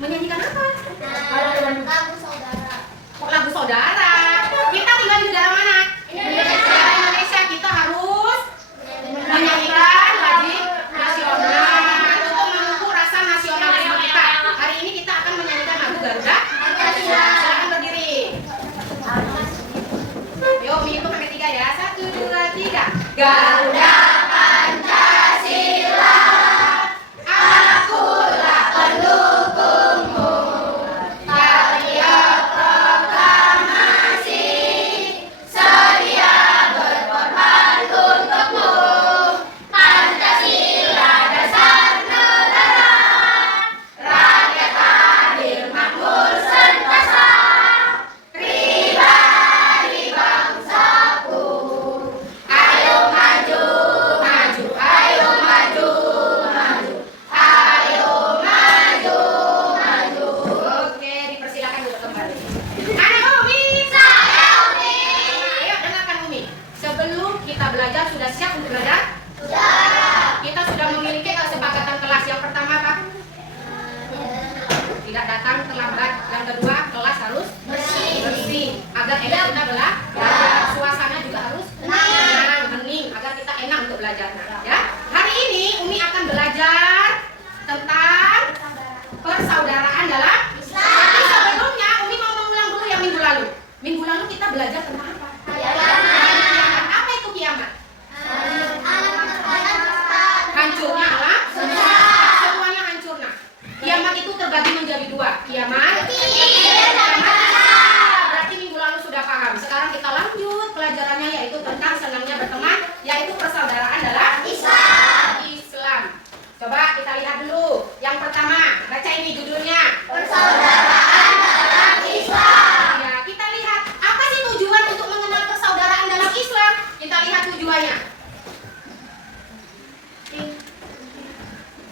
Menyanyikan apa? Lagu saudara. Lagu saudara. Kita tinggal di negara mana? Indonesia. Kita harus menyanyikan lagu nasional untuk mengukur rasa nasionalisme kita. Hari ini kita akan menyanyikan lagu Garuda. Silakan berdiri. Yo, itu pakai 3 ya. 1, 2, 3. Garuda Pancasila. Akulah pendukungmu. Karya proklamasi sedia berkorban untukmu. Pancasila dasar negara. Rakyat adil makmur sentosa. Pribadi bangsaku. Ayo maju, maju, ayo maju, maju. Ayo maju, maju. Oke, dipersilakan duduk kembali. Anak Umi, saya Umi. Ayo dengarkan Umi. Sebelum kita belajar, sudah siap untuk belajar? Sudah. Kita sudah memiliki kesepakatan kelas. Yang pertama apa? Tidak datang terlambat. Yang kedua, kelas harus bersih. Agar enak kita belajar. Suasana juga harus tenang, hening, agar kita enak untuk belajar. Ya. Hari ini Umi akan belajar tentang persaudaraan dalam Islam. Tapi sebelumnya Umi mau mengulang dulu yang minggu lalu. Minggu lalu kita belajar tentang apa? Kiamat. Apa itu kiamat? Hancurnya alam semesta. Semuanya hancur. Nah, kiamat itu terbagi menjadi 2. Kiamat berarti minggu lalu sudah paham. Sekarang kita lanjut pelajarannya, yaitu tentang senangnya berteman, yaitu persaudaraan dalam Islam. Coba kita lihat dulu. Yang pertama, baca ini judulnya. Persaudaraan dalam Islam. Ya, kita lihat apa sih tujuan untuk mengenal persaudaraan dalam Islam? Kita lihat tujuannya.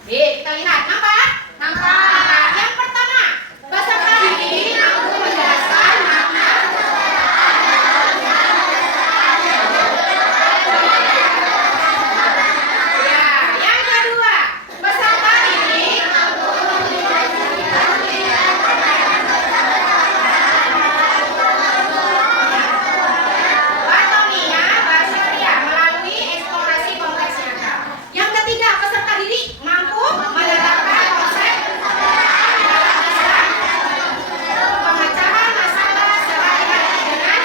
Kita lihat. Nampak? Nampak. Yang pertama, peserta ini mampu menjelaskan makna ya. Yang kedua, peserta ini Batonia Basyariah melalui eksplorasi kompleks nyata. Yang ketiga, peserta didik mampu menerapkan konsep dalam Islam, pemecahan masalah sehari-hari dengan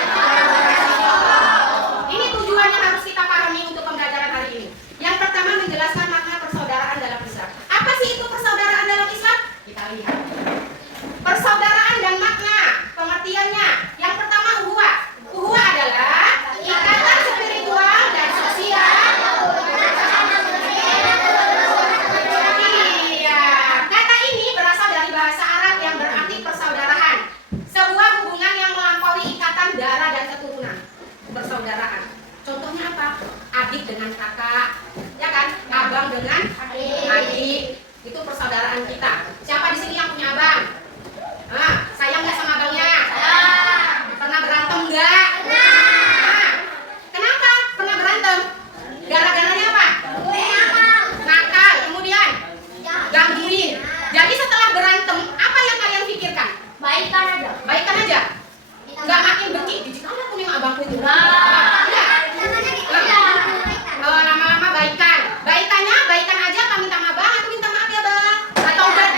ini tujuannya harus kita pahami untuk pembelajaran hari ini. Yang pertama, menjelaskan makna persaudaraan dalam Islam. Apa sih itu persaudaraan dalam Islam? Kita lihat. Persaudaraan dan makna pengertiannya. Yang pertama, uhuwah. Uhuwah adalah ikatan spiritual dan sosial. Iya, kata ini berasal dari bahasa Arab yang berarti persaudaraan. Sebuah hubungan yang melampaui ikatan darah dan keturunan. Persaudaraan. Contohnya apa? Adik dengan kakak, ya kan? Abang dengan adik. Itu persaudaraan kita. Siapa di sini yang punya abang? Sayang nggak sama abangnya? Pernah berantem nggak? Kenapa pernah berantem? Gara-garanya apa? Nakal, kemudian gangguin. Jadi setelah berantem, apa yang kalian pikirkan? Baikan aja. Baikan aja. Nggak makin benci. Dijik aja aku memang abangku itu. Lama-lama baikan. Baikannya baikan aja apa minta maaf bang? Aku minta maaf ya bang. Atau udah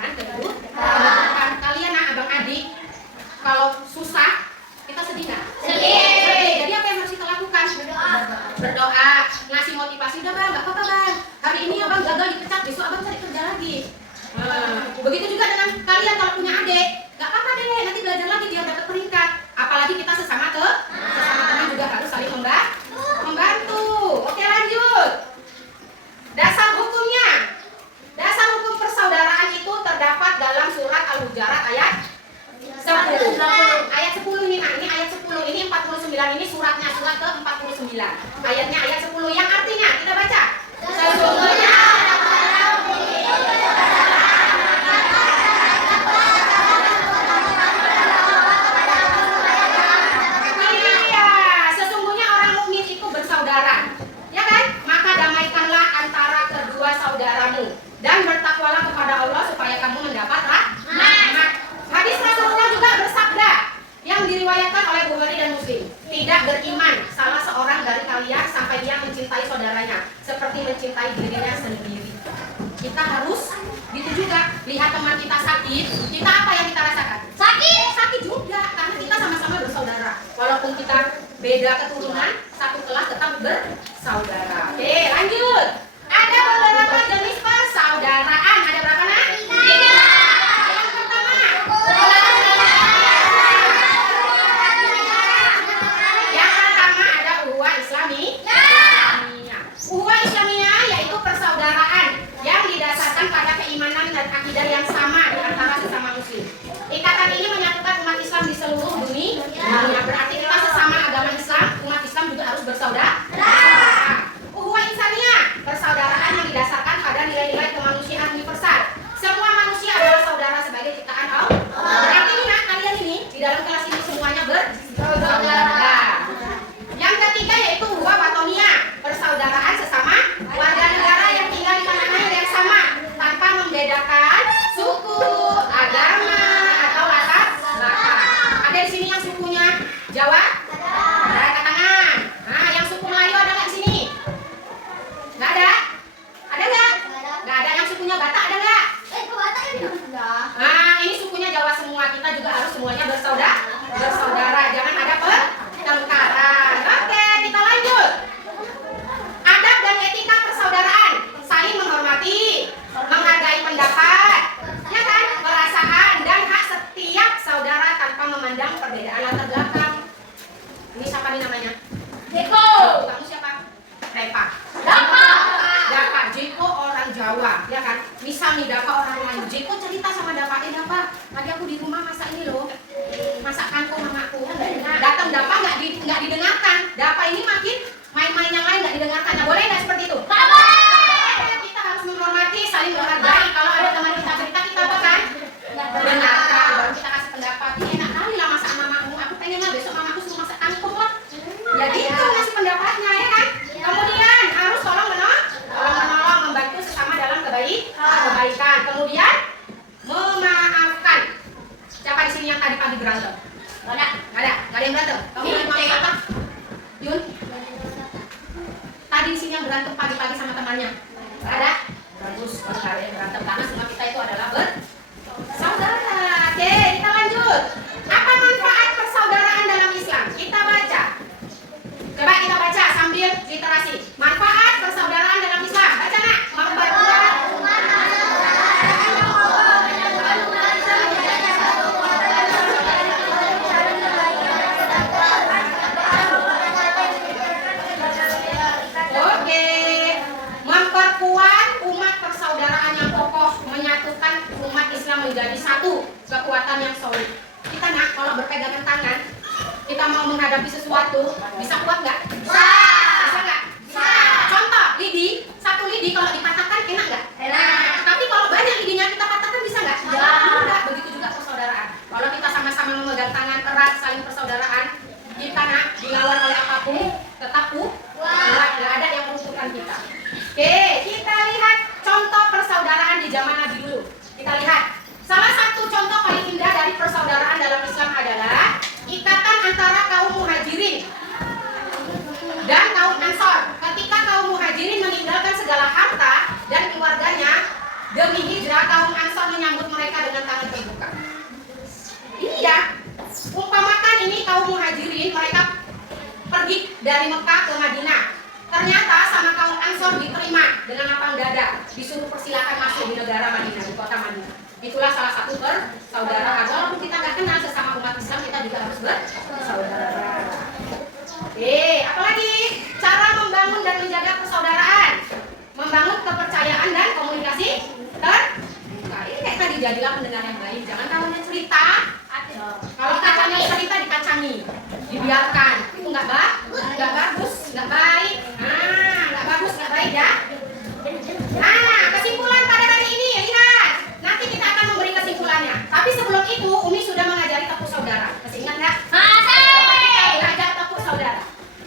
kanan ke depan. Kalian abang adik, kalau susah kita sedih nggak? Sedih. Jadi apa yang harus kita lakukan? Berdoa, ngasih motivasi. Udah bang, nggak apa-apa bang. Hari ini abang gagal dipecat, besok abang cari kerja lagi. Begitu juga dengan kalian kalau punya adik, nggak apa-apa deh, nanti belajar lagi biar dapat peringkat. Apalagi kita sesama teman juga harus saling membantu. Oke, lanjut. Dasar hukumnya. Dasar hukum persaudaraan itu terdapat dalam surat Al-Hujurat ayat 10. Ayat 10 ini, nah ini ayat 10, ini 49, ini suratnya, surat ke-49. Ayatnya ayat 10 yang artinya kita baca. Sesungguhnya sesungguhnya orang mukmin itu bersaudara. Ya kan? Maka damaikanlah antara kedua saudaramu dan bertakwalah kepada Allah supaya kamu mendapat rahmat. Hadis Rasulullah juga bersabda yang diriwayatkan oleh Bukhari dan Muslim. Tidak beriman salah seorang dari kalian sampai dia mencintai saudaranya seperti mencintai dirinya sendiri. Kita harus gitu juga. Lihat teman kita sakit, kita apa yang kita rasakan? Sakit juga karena kita sama-sama bersaudara. Walaupun kita beda keturunan, satu kelas tetap bersaudara. Oke, lanjut. Ada beberapa jenis persaudaraan. Ada berapa nak? 3. Yang pertama. Yang pertama ada ukhuwah Islamiyah. Ukhuwah Islamiyah yaitu persaudaraan yang didasarkan pada keimanan dan akidah yang sama di antara sesama muslim. Ikatan ini menyatukan umat Islam di seluruh dunia. Berarti kita sesama agama Islam, umat Islam juga harus bersaudara. Ukhuwah Insaniyah, persaudaraan yang didasarkan pada nilai-nilai kemanusiaan universal. Semua manusia adalah saudara sebagai ciptaan Allah. Berarti ini nak, kalian ini di dalam kelas ini semuanya bersaudara. Yang ketiga yaitu ukhuwah watoniyah, persaudaraan sesama warga negara yang tinggal di tanah air yang sama tanpa membedakan suku, agama atau latar belakang. Ada di sini yang sukunya Jawa? Ada, angkat tangan. Nah, yang suku Melayu ada nggak di sini? Nggak ada? Ada nggak? Nggak ada. Yang sukunya Batak ada nggak? Nah, ini sukunya Jawa semua. Kita juga harus semuanya bersaudara. Jangan ada pertengkaran. Oke, kita lanjut. Adab dan etika persaudaraan, saling menghormati, menghargai pendapat, ya kan, perasaan dan hak setiap saudara tanpa memandang perbedaan latar belakang. Ini siapa nih namanya? Jeko. Kamu siapa? Repa. Dapa. Jeko orang Jawa, ya kan? Misal nih Dapa orang Melayu. Jeko cerita sama Dapa, Dapa, tadi aku di rumah masak ini loh, masakanku mamaku. Datang Dapa nggak didengarkan. Dapa ini makin main-main yang lain nggak didengarkan. Nah, boleh nggak seperti itu? Kita harus menghormati, saling menghargai. Kalau ada teman kita cerita, kita apa kan? Dengarkan, baru kita kasih pendapat. Ini enak kali lah masakan mamamu. Aku pengennya besok mamaku suruh masak kangkung lah. Ya gitu ngasih pendapatnya, ya kan? Kemudian harus tolong menolong, membantu sesama dalam kebaikan. Kemudian memaafkan. Siapa di sini yang tadi pagi berantem? Nggak ada yang berantem. Kamu mau apa? Yun? Tadi di sini yang berantem pagi-pagi sama temannya. Nggak ada? Bagus, nggak ada yang berantem karena semua kita itu adalah bersaudara. Oke, kita lanjut. Apa manfaat persaudaraan dalam Islam? Kita baca. Coba kita baca sambil literasi. Manfaat persaudaraan dalam Islam. Baca nak. Memperkuat umat persaudaraan yang kokoh, menyatukan umat Islam menjadi satu, kekuatan yang solid. Kita nak kalau berpegangan tangan, kita mau menghadapi sesuatu, bisa kuat nggak? Bisa nggak? Bisa. Contoh, lidi, satu lidi kalau dipatahkan enak nggak? Enak. Tapi kalau banyak lidinya kita patahkan bisa nggak? Enggak. Begitu juga persaudaraan. Kalau kita sama-sama memegang tangan erat, saling persaudaraan, kita nak dilawan oleh apapun, tetap kuat. Nggak ada yang meruntuhkan kita. Oke, kita lihat contoh persaudaraan di zaman Nabi dulu. Kita lihat. Salah satu contoh paling indah dari persaudaraan dalam Islam adalah ikatan antara kaum muhajirin dan kaum ansor. Ketika kaum muhajirin meninggalkan segala harta dari Mekah ke Madinah. Ternyata sama kaum Ansor diterima dengan lapang dada, disuruh persilakan masuk di negara Madinah, di kota Madinah. Itulah salah satu persaudaraan. Walaupun kita nggak kenal sesama umat Islam, kita juga harus bersaudara. Oke, apalagi cara membangun dan menjaga persaudaraan, membangun kepercayaan dan komunikasi terbuka. Ini kayak tadi, jadilah pendengar yang baik. Jangan kawannya cerita. Kalau kawannya cerita dikacangi, dibiarkan. Itu nggak bagus, nggak baik. Nggak bagus, nggak baik ya. Nah, kesimpulan pada hari ini, lihat. Nanti kita akan memberi kesimpulannya. Tapi sebelum itu, Umi sudah mengajari tepuk saudara. Masih ingat nggak? Masih. Belajar tepuk saudara.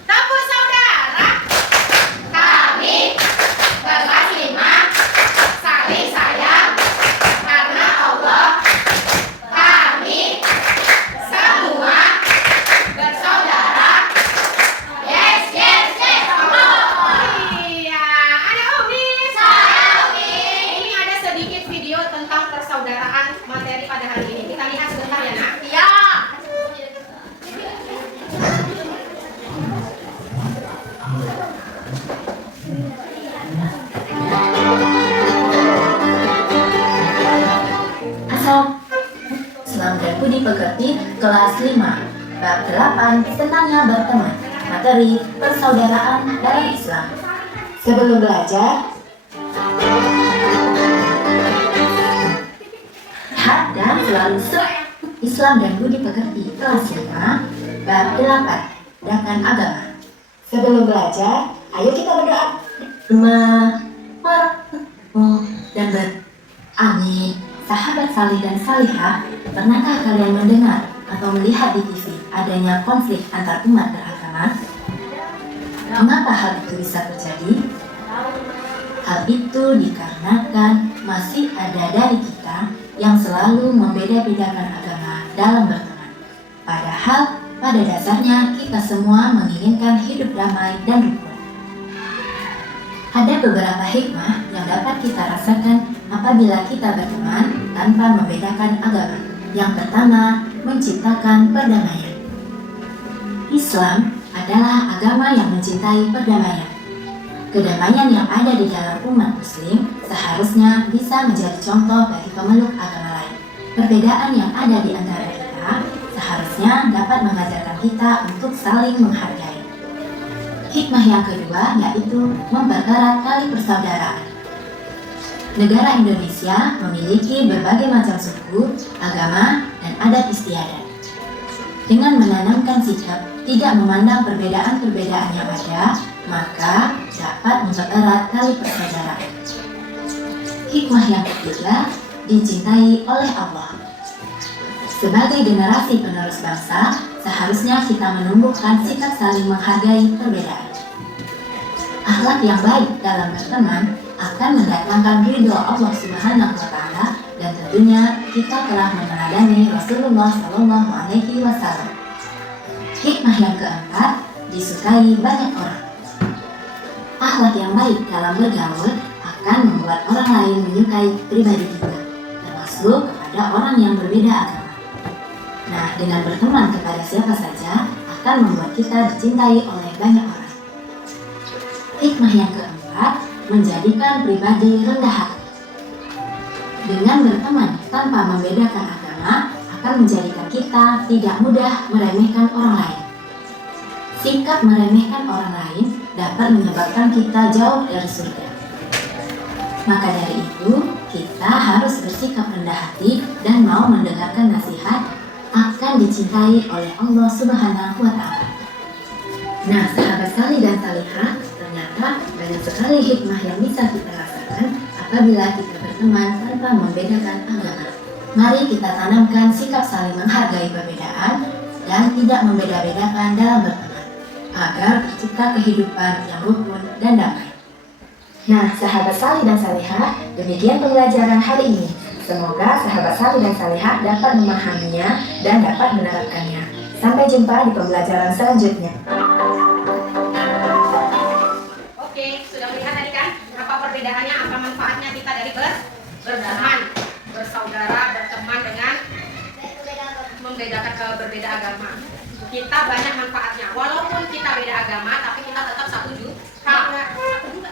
Tepuk saudara. Kami kelas 5 saling sayang karena Allah. Kami semua bersaudara. Yes, yes, yes. Iya, ada Umi. Saya Umi. Ini ada sedikit video tentang persaudaraan materi pada hari ini. Kita lihat sebentar ya, Nak. Ya. Salam dan budi pekerti kelas 5 bab 8 senangnya berteman, materi persaudaraan dalam Islam. Sebelum belajar, lihat dan selalu Islam dan budi pekerti kelas 5 bab 8 gerakan agama. Sebelum belajar, ayo kita berdoa dan amin. Sahabat salih dan salihah, pernahkah kalian mendengar atau melihat di TV adanya konflik antar umat beragama? Mengapa hal itu bisa terjadi? Hal itu dikarenakan masih ada dari kita yang selalu membeda-bedakan agama dalam berteman. Padahal pada dasarnya kita semua menginginkan hidup damai dan rukun. Ada beberapa hikmah yang dapat kita rasakan apabila kita berteman tanpa membedakan agama. Yang pertama, menciptakan perdamaian. Islam adalah agama yang mencintai perdamaian. Kedamaian yang ada di dalam umat Muslim seharusnya bisa menjadi contoh bagi pemeluk agama lain. Perbedaan yang ada di antara kita seharusnya dapat mengajarkan kita untuk saling menghargai. Hikmah yang kedua yaitu mempererat tali persaudaraan. Negara Indonesia memiliki berbagai macam suku, agama, dan adat istiadat. Dengan menanamkan sikap tidak memandang perbedaan-perbedaan yang ada, maka dapat mempererat tali persaudaraan. Hikmah yang ketiga, dicintai oleh Allah. Sebagai generasi penerus bangsa, seharusnya kita menumbuhkan sikap saling menghargai perbedaan. Akhlak yang baik dalam berteman akan mendatangkan ridho Allah Subhanahu wa Ta'ala, dan tentunya kita telah meneladani Rasulullah Shallallahu Alaihi Wasallam. Hikmah yang keempat, disukai banyak orang. Akhlak yang baik dalam bergaul akan membuat orang lain menyukai pribadi kita, termasuk kepada orang yang berbeda agama. Nah, dengan berteman kepada siapa saja akan membuat kita dicintai oleh banyak orang. Hikmah yang keempat, menjadikan pribadi rendah hati. Dengan berteman tanpa membedakan agama akan menjadikan kita tidak mudah meremehkan orang lain. Sikap meremehkan orang lain dapat menyebabkan kita jauh dari surga. Maka dari itu, kita harus bersikap rendah hati dan mau mendengarkan nasihat akan dicintai oleh Allah Subhanahu wa Ta'ala. Nah, sahabat salih dan salihah, ternyata banyak sekali hikmah yang bisa kita rasakan apabila kita berteman tanpa membedakan agama. Mari kita tanamkan sikap saling menghargai perbedaan dan tidak membeda-bedakan dalam berteman, agar tercipta kehidupan yang rukun dan damai. Nah, sahabat salih dan salihah, demikian pembelajaran hari ini. Semoga sahabat salih dan salihah dapat memahaminya dan dapat menerapkannya. Sampai jumpa di pembelajaran selanjutnya. Oke, sudah melihat tadi kan apa perbedaannya, apa manfaatnya kita dari berteman, bersaudara, berteman dengan membedakan berbeda agama. kita banyak manfaatnya. Walaupun kita beda agama, tapi kita tetap satu juga.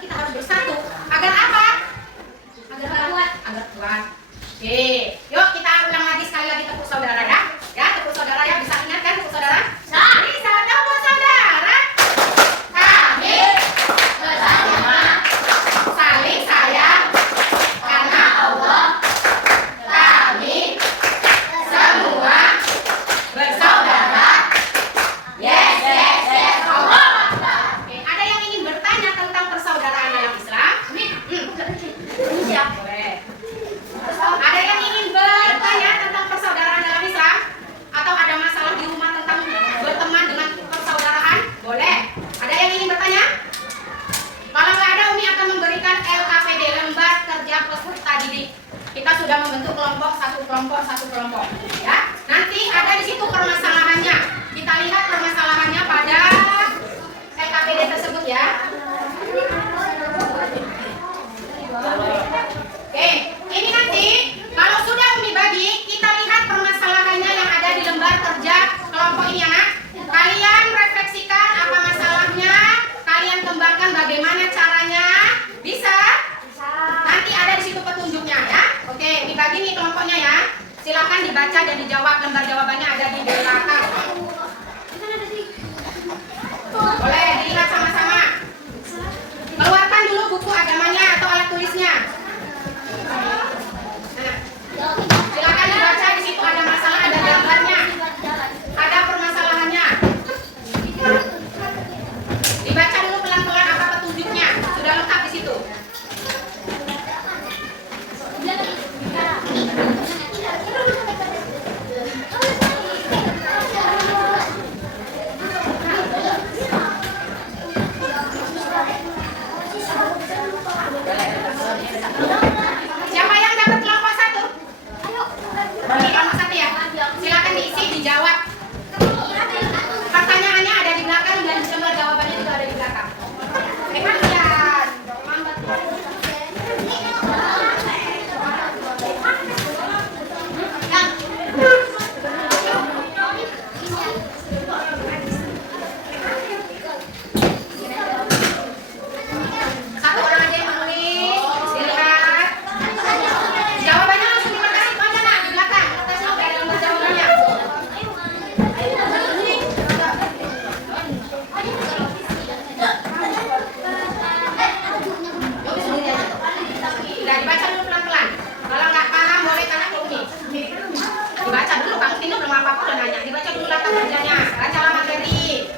Kita harus bersatu. Agar apa? Agar kuat. Agar kuat. Oke, yuk kita ulang lagi sekali lagi tepuk saudara ya. Ya, tepuk saudara ya. Bisa ingat kan tepuk saudara? Bisa tepuk saudara. Kami bersama saling sayang karena Allah. Kami semua bersaudara. Yes, yes, yes. Allah. Oke, ada yang ingin bertanya tentang persaudaraan dalam Islam? Siap. Boleh. Ada yang ingin bertanya tentang persaudaraan dalam Islam? Atau ada masalah di rumah tentang berteman dengan persaudaraan? Boleh. Ada yang ingin bertanya? Kalau nggak ada, Umi akan memberikan LKPD, lembar kerja peserta didik. Kita sudah membentuk satu kelompok, ya. Nanti ada di situ permasalahannya. Kita lihat permasalahannya pada LKPD tersebut ya. Oke, ini nanti kalau sudah Umi bagi, kita lihat permasalahannya yang ada di lembar kerja kelompok ini ya, Nak. Kalian refleksikan apa masalahnya, kalian kembangkan bagaimana caranya. Bisa? Nanti ada di situ petunjuknya ya. Oke, dibagi nih kelompoknya ya. Silakan dibaca dan dijawab. Lembar jawabannya ada di belakang. Boleh dilihat sama-sama. Keluarkan dulu buku agamanya atau alat tulisnya. Nah, silakan dibaca, di situ ada masalah, ada gambarnya, ada permasalahannya. Dibaca dulu pelan-pelan apa petunjuknya. Sudah lengkap di situ. Siapa yang dapat kelompok 1? Ini kelompok 1 ya. Silakan diisi, dijawab. Pertanyaannya ada di belakang dan lembar jawabannya juga ada di belakang. Lihat. Satu orang aja yang menulis. Dilihat. Jawabannya langsung dimakasih aja Nak di belakang. Kertasnya udah ada lembar jawabannya. Udah dibaca dulu pelan-pelan. Kalau nggak paham boleh tanya ke Umi. Dibaca dulu, Kang Tino belum apa-apa udah nanya. Dibaca dulu latar kerjanya. Bacalah materi.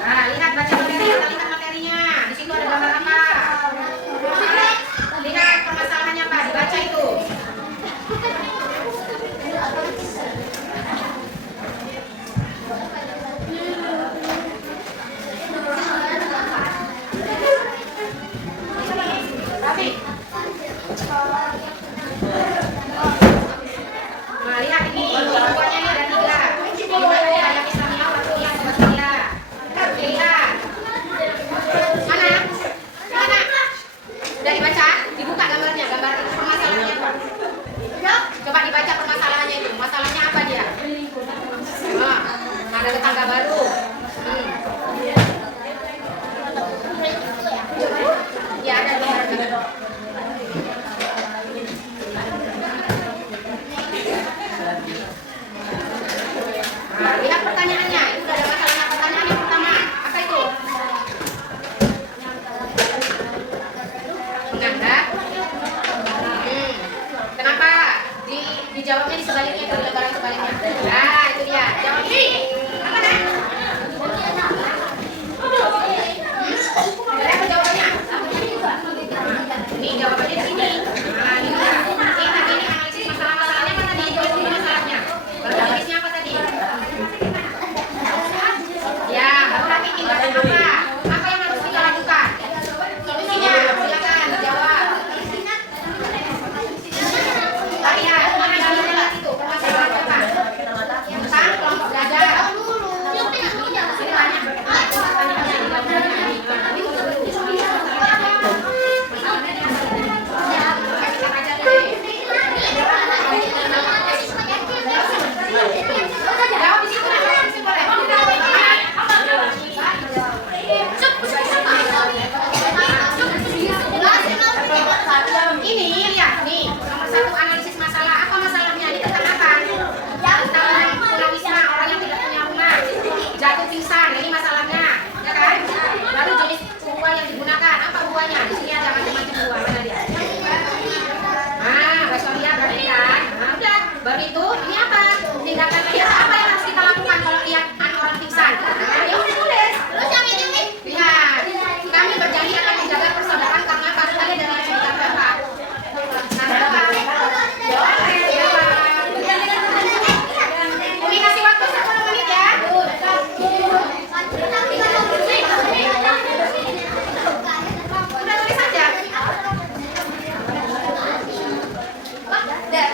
Nah, lihat baca materi, kita lihat materinya. Di situ ada gambar apa? Lihat permasalahannya apa? Dibaca itu. Rafi. Nah, lihat ini. Kelompoknya ini ada 3. Dimana ada Islamiyah, Wasatiyah, Wasatiyah. Lihat. Mana? Udah dibaca? Dibuka gambarnya, gambar permasalahannya apa? Coba dibaca permasalahannya itu. Masalahnya apa dia? Ada tetangga baru. Ya, ada gambar. Nah, lihat pertanyaannya. Itu udah ada masalahnya. Pertanyaan yang pertama, apa itu? Menganggap. Kenapa? Dijawabnya di sebaliknya, di lembaran sebaliknya. Nah, itu dia. Jawab ini. Apa Nak? Ada apa jawabannya? Ini jawabannya di sini. Nah, ini dia. Ini tadi ini analisis masalah-masalahnya apa tadi? Jawab dulu masalahnya. Baru analisisnya apa tadi? Ya, baru lagi tindakan apa? Apa yang harus kita lakukan? Solusinya, silakan dijawab. Lihat, mana gambarnya itu? Permasalahan apa? Baru itu, ini apa? Tindakan medis apa yang harus kita lakukan kalau lihat orang pingsan? Nah, ya udah tulis. Terus yang ini nih. Lihat, kami berjanji akan menjaga persaudaraan karena kami kalian dari cerita Bapak. Nah, Bapak. Umi kasih waktu 10 menit ya. Udah tulis aja. Udah.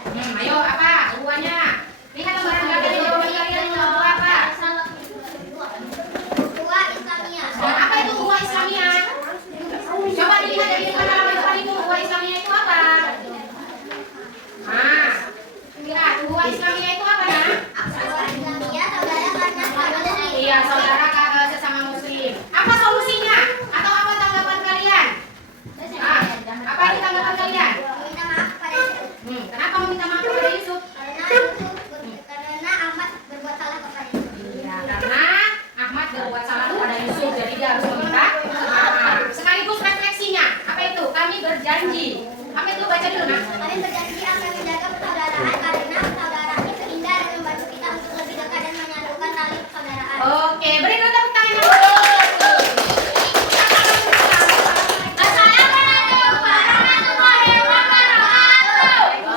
Ayo apa? Buahnya. Lihat gambaran belakang jawaban kalian buah apa? Buah Islamiyah. Dan apa itu buah Islamiyah? Coba dilihat dari depan itu buah Islamiyah itu apa? Nah, lihat buah Islamiyah itu apa nak? Buah Islamiyah saudara karena muslim. Iya, saudara kakak sesama muslim. Apa solusinya? Atau apa tanggapan kalian? Ah, apa ini tanggapan kalian? Meminta maaf kepada Yusuf. Kenapa meminta maaf kepada Yusuf? Karena Ahmad berbuat salah kepada Yusuf. Ya, karena Ahmad berbuat salah kepada Yusuf, jadi dia harus meminta maaf. Sekaligus refleksinya, apa itu? Kami berjanji. Apa itu? Baca dulu nak. Kami berjanji akan menjaga persaudaraan karena persaudaraan itu indah dan membantu kita untuk lebih dekat dan menyatukan tali persaudaraan. Oke, beri dulu tepuk tangan dulu. Assalamualaikum warahmatullahi wabarakatuh.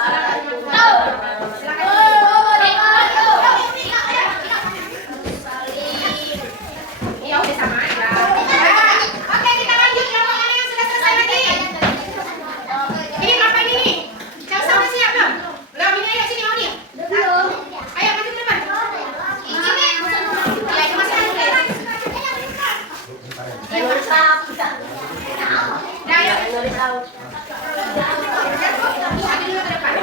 Iya, udah sama aja. Oke, kita lanjut kelompok mana yang sudah selesai lagi? Ini berapa ini nih? Yang sama siap belum? Belum, ini ayo sini Odi. Ayo maju ke depan. Iya, itu masih ada deh. Iya, Nah, ayo. Maju dulu ke depan.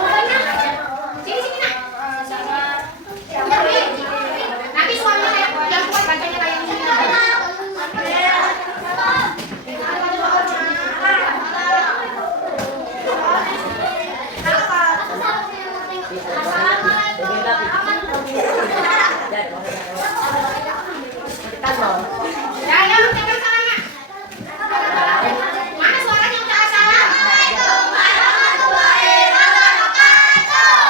Sini, sini nak. Nanti suaranya kayak yang kuat bacanya kayak yang sini. Ya, ya, jangan salah nak. Mana suaranya udah assalamualaikum warahmatullahi wabarakatuh.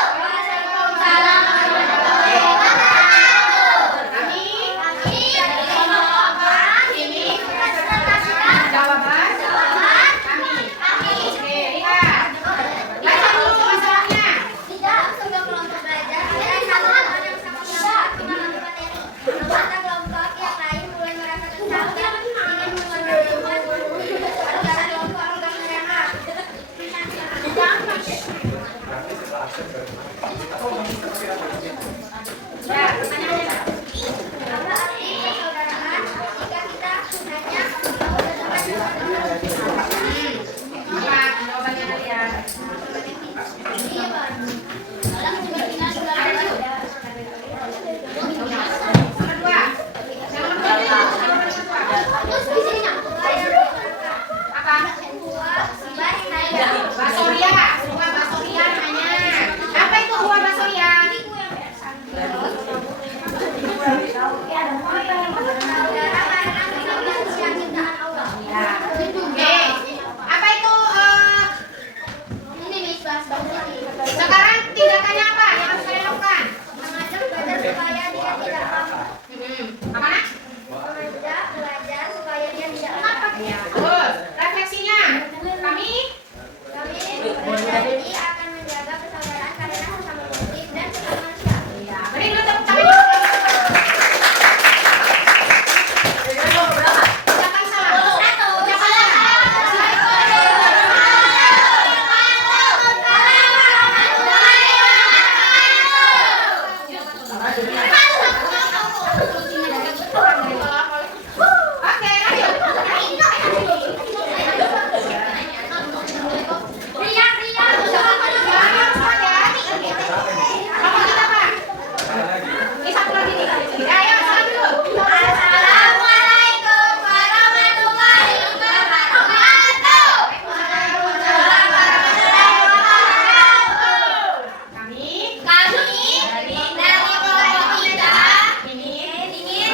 Kami ini jawaban kami. Oke, lihat. Baca dulu masalahnya. Tidak, sebuah kelompok belajar ada satu orang yang sama kelompok mengalami materi. Anggota kelompok yang lain mulai merasakan capek ingin mengerjakan antara kelompok untuk menerima. Ya, pertanyaannya. Apa arti persaudaraan jika kita hanya mau berdekat dengan Apa jawabannya kalian? dalam kemungkinan Nomor dua. Yang nomor dua. terus di sini Apa? buah Basoria. Buah basoria namanya. Apa itu buah basoria? Ya. Oke. Apa itu? Sekarang tindakannya apa yang harus kalian lakukan? Apa nak? Ya. Terus refleksinya. Kami akan menjaga persaudaraan karena sesama muslim dan sesama manusia. beri dulu tepuk tangan. Ucapan salam. Ucapan Oke, lanjut. Kami dari kelompok kita ingin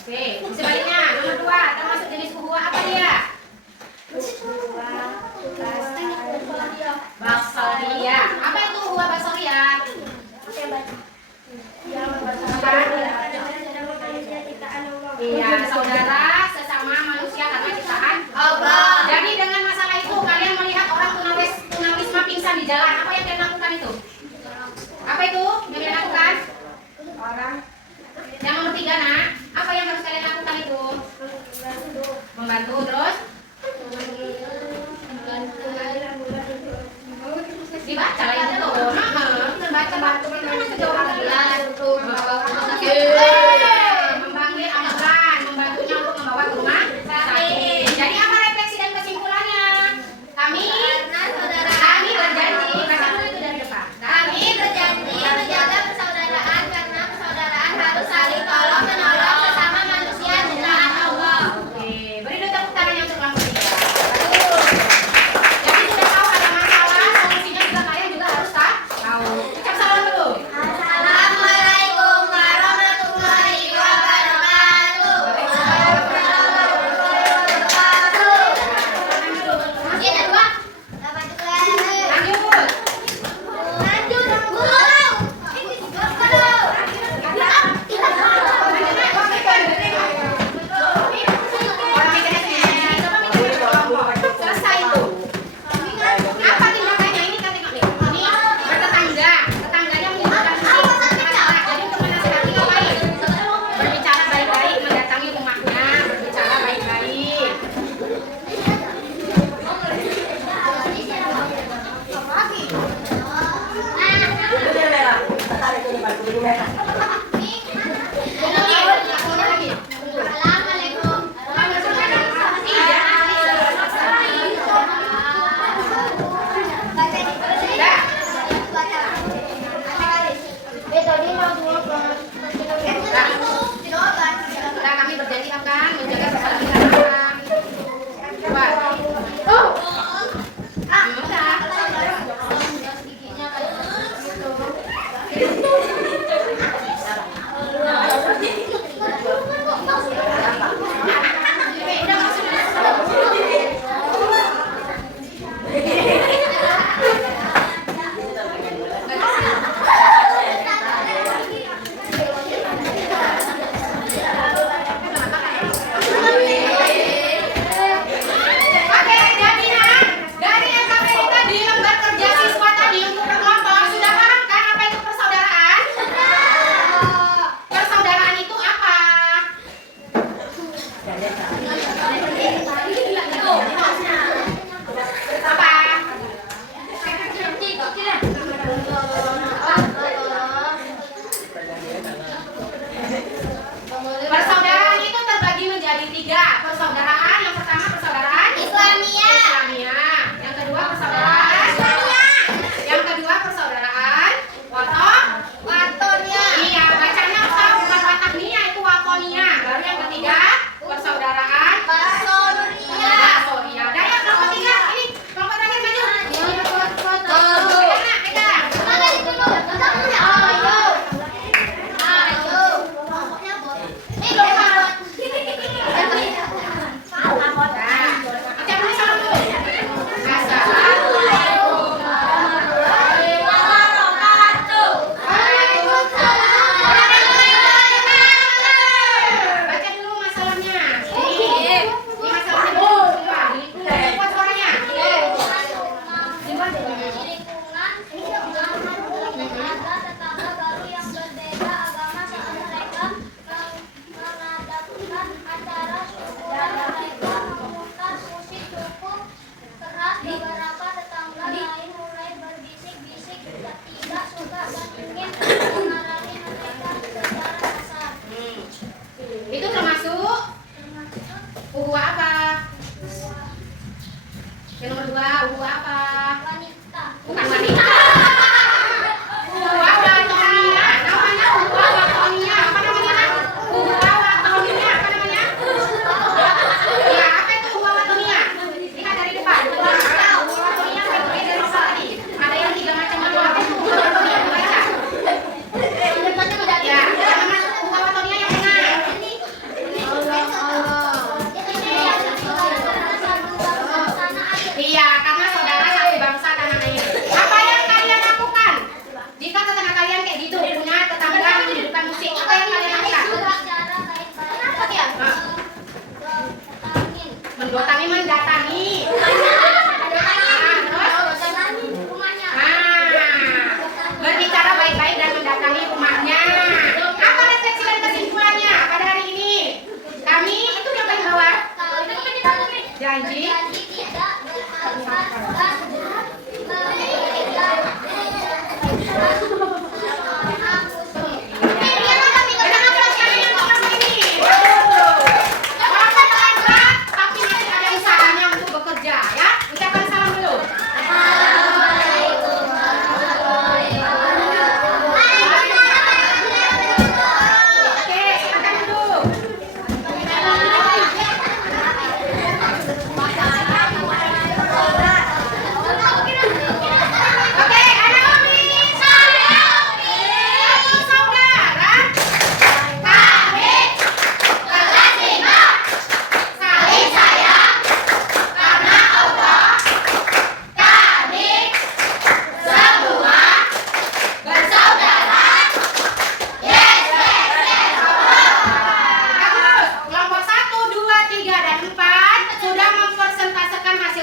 Oke, sebaliknya nomor 2 termasuk jenis uhuwa apa dia? Baksoria. Apa itu uhuwa baksoria? Iya, saudara sesama manusia karena ciptaan Allah. Jadi dengan masalah itu kalian melihat orang tunawisma pingsan di jalan, apa yang kalian lakukan itu? Apa itu yang kalian lakukan? Orang. Yang nomor 3 nak, apa yang harus kalian lakukan itu? Membantu terus? Dibaca lah itu. Baca memanggil anak, membantunya untuk membawa ke rumah sakit. Jadi apa refleksi dan kesimpulannya? Kami berjanji, baca dulu itu dari depan. Kami berjanji menjaga persaudaraan karena persaudaraan harus saling tolong menolong sesama manusia ciptaan Allah. Oke, beri dulu tepuk tangan yang untuk kelompok 3. Jadi sudah tahu ada masalah, solusinya juga kalian juga harus tahu. Ucap salam dulu. Assalamualaikum warahmatullahi wabarakatuh. Ini kedua. Dapat Lanjut. lanjut. Guru. Selesai itu. Apa tindakannya ini kan tengok nih. Ini bertetangga. Tetangganya menyebutkan masalah. Jadi untuk menasihati ngapain? Berbicara baik-baik, mendatangi rumahnya, berbicara baik-baik. Assalamualaikum. Nah, kami berjanji akan menjaga persaudaraan. Coba. Oke, jadi nah, dari NKBI tadi lembar kerja siswa tadi untuk berkelompok sudah paham kan apa itu persaudaraan? Persaudaraan itu apa? Apa? Persaudaraan itu terbagi menjadi 3. Persaudaraan yang pertama persaudaraan Islamiyah. Yang kedua persaudaraan Yang kedua persaudaraan Watonia. Iya, bacanya tahu bukan Watahnia, itu Watonia. Baru yang ketiga persaudaraan Basoria. Nah, yang kelompok 3 ini kelompok terakhir maju. Pegang. Baca dulu masalahnya. Ini masalahnya dulu semua. Kuat suaranya. Ada tetangga baru yang berbeda agama saat mereka mengadakan acara syukuran, mereka memutar musik cukup keras. Beberapa tetangga lain mulai berbisik-bisik tidak suka dan ingin memarahi mereka secara kasar. Itu termasuk uhuwa apa? Yang nomor 2 uhuwa apa? Wanita. Bukan wanita. Uhuwa Watonia. Namanya uhuwa Watonia. Apa namanya? Uhuwa Watonia. Apa namanya? Ya, apa itu uhuwa Watonia? Lihat dari depan. Uhuwa Watonia kan berbeda dari apa tadi? Ada yang 3 macam itu. Apa itu uhuwa Watonia? Dibaca. Ya, yang mana uhuwa Watonia yang tengah? Mendatangi, mendatangi. Berbicara baik-baik dan mendatangi rumahnya. Apa refleksi dan kesimpulannya pada hari ini? Kami itu yang paling bawah. Janji.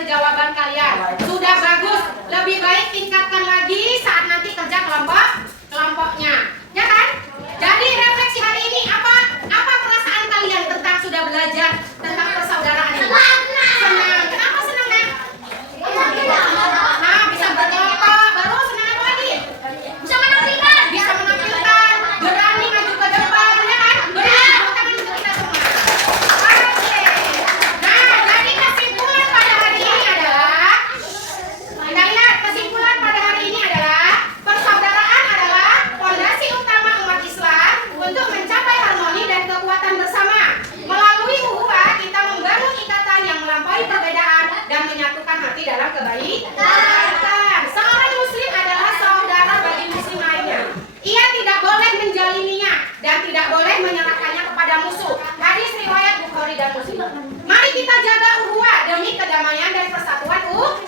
Jawaban kalian sudah bagus, lebih baik tingkatkan lagi saat nanti kerja kelompoknya, ya kan? Jadi refleksi hari ini apa perasaan kalian tentang sudah belajar tentang persaudaraan ini? Senang. Kenapa senang ya? Nah, bisa berkelompok, baru senang apa lagi? Bisa menampilkan, berani maju ke depan, ya kan? Berani tangan untuk kita semua. Oke. Nah, jadi kesimpulan pada hari ini adalah, Anda lihat kesimpulan pada hari ini adalah persaudaraan adalah fondasi utama umat Islam untuk mencapai harmoni dan kekuatan bersama. Melalui ukhuwah kita membangun ikatan yang melampaui perbedaan dan menyatukan hati dalam kebaikan. Seorang muslim adalah saudara bagi muslim lainnya. Ia tidak boleh menjaliminya dan tidak boleh menyerahkannya kepada musuh. Hadis riwayat Bukhari dan Muslim. Mari kita jaga ukhuwah demi kedamaian dan persatuan umat.